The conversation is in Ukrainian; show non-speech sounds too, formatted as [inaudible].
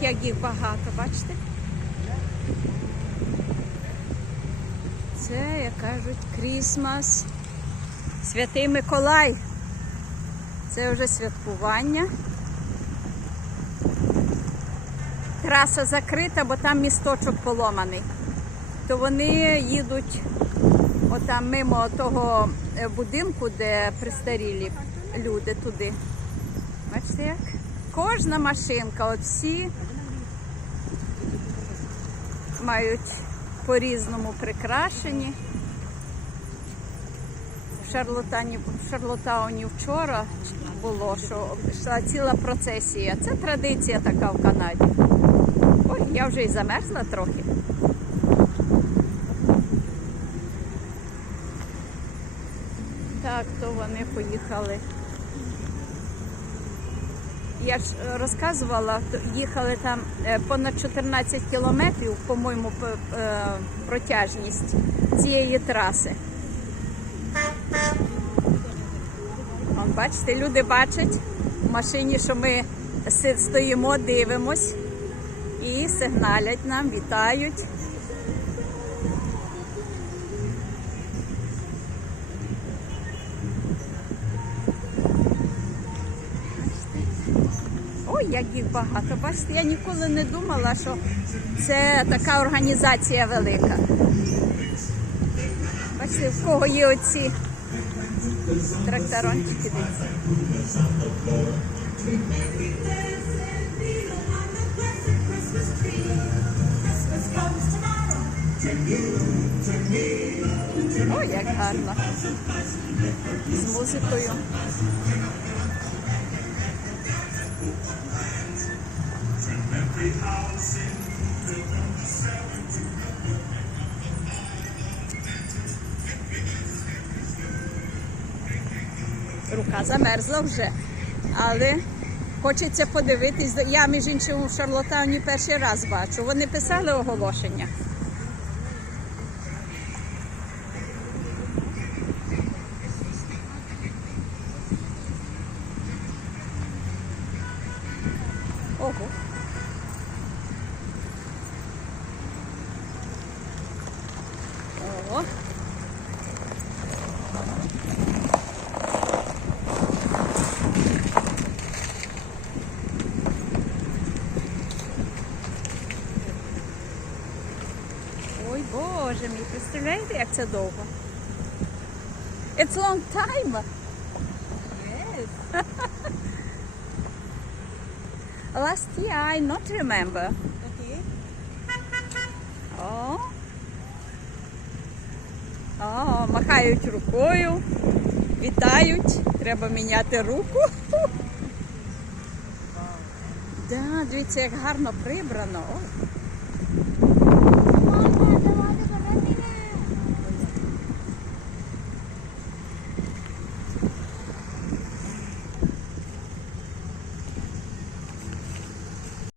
як їх багато, бачите? Це, як кажуть, Крісмас. Святий Миколай. Це вже святкування. Траса закрита, бо там місточок поломаний. То вони їдуть отам мимо того е, будинку, де престарілі люди туди. Бачите як? Кожна машинка, от всі мають по-різному прикрашені. В в Шарлотауні вчора було, що йшла ціла процесія. Це традиція така в Канаді. Ой, я вже і замерзла трохи. Так, то вони поїхали. Я ж е, розказувала, їхали там е, понад 14 кілометрів, по-моєму, е, протяжність цієї траси. Вон, бачите, люди бачать в машині, що ми стоїмо, дивимось і сигналять нам, вітають. Ой, як їх багато. Бачите, я ніколи не думала, що це така організація велика. Бачите, в кого є оці тракторончики. Дивіться. Ой, як гарно. З музикою. Рука замерзла вже, але хочеться подивитись. Я, між іншим, в Шарлотауні перший раз бачу. Вони писали оголошення. Ого. Ого. Ой, Боже мій, представляєте, як це довго? It's long time. Yes. [laughs] Last year I not remember. Okay. О. О, махають рукою, вітають. Треба міняти руку. [laughs] Да, дивіться, як гарно прибрано. О.